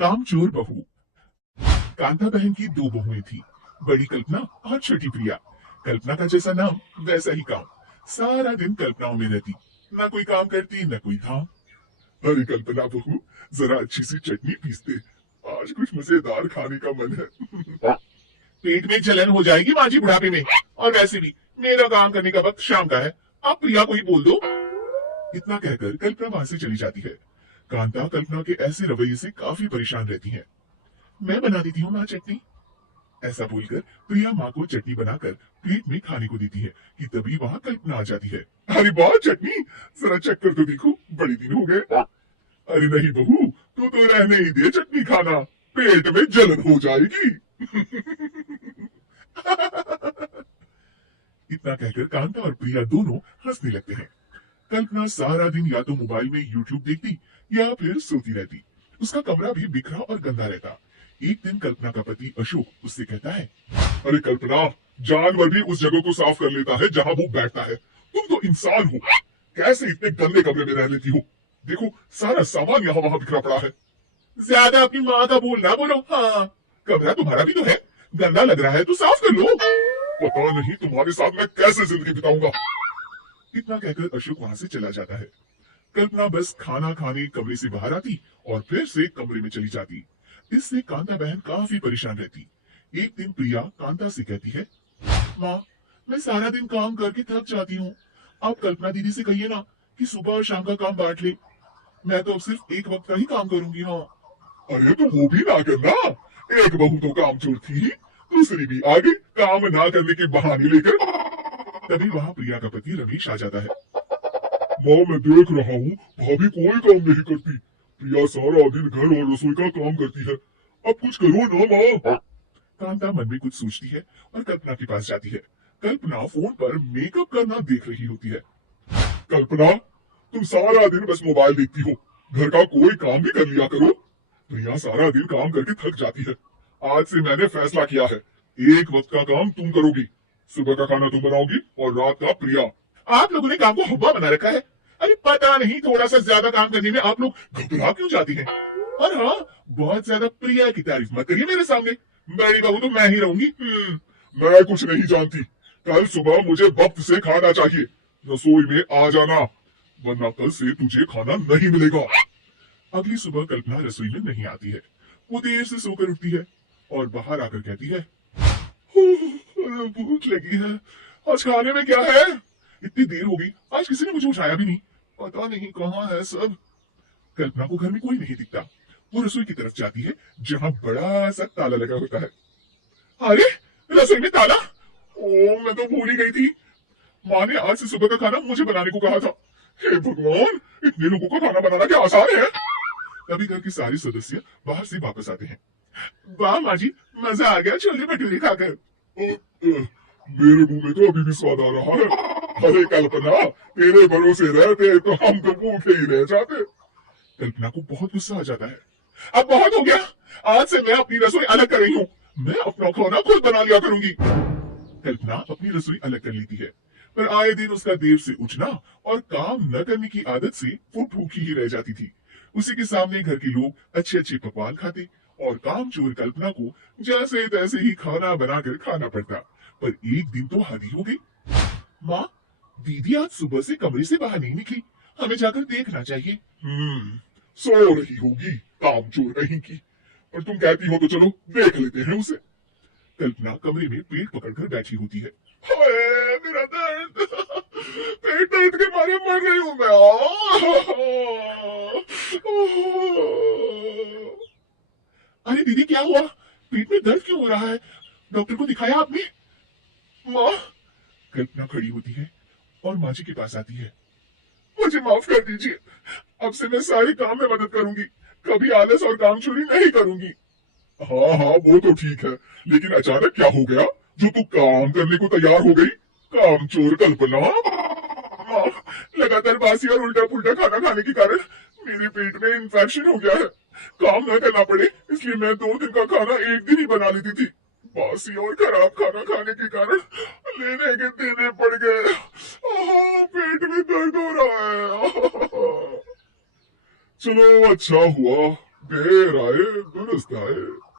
कामचोर बहू। कांता बहन की दो बहुएं थी, बड़ी कल्पना और छोटी प्रिया। कल्पना का जैसा नाम वैसा ही काम। सारा दिन कल्पनाओं में रहती, ना कोई काम करती न कोई धाम। अरे कल्पना बहू, जरा अच्छी सी चटनी पीसते, आज कुछ मजेदार खाने का मन है। पेट में जलन हो जाएगी माँ जी बुढ़ापे में, और वैसे भी मेरा काम करने का वक्त शाम का है। आप प्रिया को ही बोल दो। इतना कहकर कल्पना वहां से चली जाती है। कांता कल्पना के ऐसे रवैये से काफी परेशान रहती है। मैं बना देती हूँ माँ चटनी, ऐसा बोलकर प्रिया माँ को चटनी बनाकर प्लेट में खाने को देती है कि तभी वहां कल्पना आ जाती है। अरे वाह चटनी, जरा चख कर तो देखो, बड़े दिन हो गए। अरे नहीं बहू, तू तो रहने ही दे चटनी खाना, पेट में जलन हो जाएगी। इतना कहकर कांता और प्रिया दोनों हंसने लगते हैं। कल्पना सारा दिन या तो मोबाइल में यूट्यूब देखती या फिर सोती रहती। उसका कमरा भी बिखरा और गंदा रहता। एक दिन कल्पना का पति अशोक उससे कहता है, अरे कल्पना, जानवर भी उस जगह को साफ कर लेता है जहां वो बैठता है, तुम तो इंसान हो, कैसे इतने गंदे कमरे में रह लेती हो? देखो सारा सामान यहाँ वहां बिखरा पड़ा है। ज्यादा अपनी माँ का बोलना बोलो। हाँ, कमरा तुम्हारा भी तो है, गंदा लग रहा है तो साफ कर लो। पता नहीं तुम्हारे साथ मैं कैसे जिंदगी बिताऊंगा। इतना कहकर अशोक वहां से चला जाता है। कल्पना बस खाना खाने कमरे से बाहर आती और फिर से कमरे में चली जाती। इससे कांता बहन काफी परेशान रहती। एक दिन प्रिया कांता से कहती है, माँ, मैं सारा दिन काम करके थक जाती हूँ। आप कल्पना दीदी से कहिए ना कि सुबह और शाम का काम बांट ले। मैं तो अब सिर्फ एक वक्त का ही काम करूंगी। हाँ। अरे तो वो भी ना करना, एक बहू तो कामचोर थी, दूसरी भी आ गई काम ना करने के बहाने लेकर। तभी वहां प्रिया का पति रमेश आ जाता है। माँ, मैं देख रहा हूँ भाभी कोई काम नहीं करती, प्रिया सारा दिन घर और रसोई का काम करती है, अब कुछ करो ना माँ। कांता मन में कुछ सोचती है और कल्पना के पास जाती है। कल्पना फोन पर मेकअप करना देख रही होती है। कल्पना, तुम सारा दिन बस मोबाइल देखती हो, घर का कोई काम भी कर लिया करो। प्रिया सारा दिन काम करके थक जाती है, आज से मैंने फैसला किया है, एक वक्त का काम तुम करोगी, सुबह का खाना तुम बनाओगी और रात का प्रिया। आप लोगों ने काम को हवा बना रखा है। अरे पता नहीं थोड़ा सा ज्यादा काम करने में आप लोग घबरा क्यों जाती हैं। और हाँ, बहुत ज्यादा प्रिया की तारीफ मत करिए मेरे सामने, बड़ी बहू तो मैं ही रहूंगी। मैं कुछ नहीं जानती, कल सुबह मुझे वक्त से खाना चाहिए, रसोई में आ जाना, वरना कल से तुझे खाना नहीं मिलेगा। अगली सुबह कल्पना रसोई में नहीं आती है। वो देर से सोकर उठती है और बाहर आकर कहती है, भूख लगी है, आज खाने में क्या है? इतनी देर हो गई, आज किसी ने मुझे उठाया भी नहीं, पता नहीं कहाँ है सब। कल्पना को घर में कोई नहीं दिखता। वो रसोई की तरफ जाती है जहाँ बड़ा सा ताला लगा होता है। अरे, रसोई में ताला? ओ, मैं तो भूल ही गई थी। माँ ने आज से सुबह का खाना मुझे बनाने को कहा था। हे भगवान, इतने लोगों का खाना बनाना क्या आसान है? तभी घर के सारे सदस्य बाहर से वापस आते हैं। वाह माँ जी, मजा आ गया छोले भटूरे खाकर। मेरे मुंह में तो अभी भी स्वाद आ रहा है। अरे कल्पना, तेरे भरोसे रहते तो हम तो भूखे ही रह जाते। कल्पना को बहुत गुस्सा आ जाता है। अब बहुत हो गया, आज से मैं अपनी रसोई अलग कर रही हूँ, मैं अपना खाना खुद बना लिया करूंगी। कल्पना अपनी रसोई अलग कर लेती है, पर आए दिन उसका देर से उठना और काम न करने की आदत से वो भूखी ही रह जाती थी। उसी के सामने घर के लोग अच्छे अच्छे पकवान खाते और कामचोर कल्पना को जैसे तैसे ही खाना बनाकर खाना पड़ता। पर एक दिन तो हद ही हो गई। माँ, दीदी आज सुबह से कमरे से बाहर नहीं निकली, हमें जाकर देखना चाहिए। सो रही होगी कामचोर कहीं की, पर तुम कहती हो तो चलो देख लेते हैं उसे। कल्पना कमरे में पेट पकड़कर बैठी होती है। हाय मेरा दर्द, पेट दर्द के मारे मर रही हूं मैं। अरे दीदी क्या हुआ, पेट में दर्द क्यों हो रहा है, डॉक्टर को दिखाया आपने? माँ, कल्पना खड़ी होती है और माँ जी के पास आती है। मुझे माफ कर दीजिए, अब से मैं सारे काम में मदद करूंगी, कभी आलस और काम चोरी नहीं करूंगी। हाँ हाँ, वो तो ठीक है, लेकिन अचानक क्या हो गया जो तू काम करने को तैयार हो गई? कामचोर कल्पना। हाँ, लगातार बासी और उल्टा पुल्टा खाना खाने के कारण मेरे पेट में इंफेक्शन हो गया है। काम न करना पड़े इसलिए मैं 2 दिन का खाना एक दिन ही बना लेती थी। बासी और खराब खाना खाने के कारण लेने के देने पड़ गए। पेट में दर्द हो रहा है। चलो अच्छा हुआ देर आए दुरुस्त आए।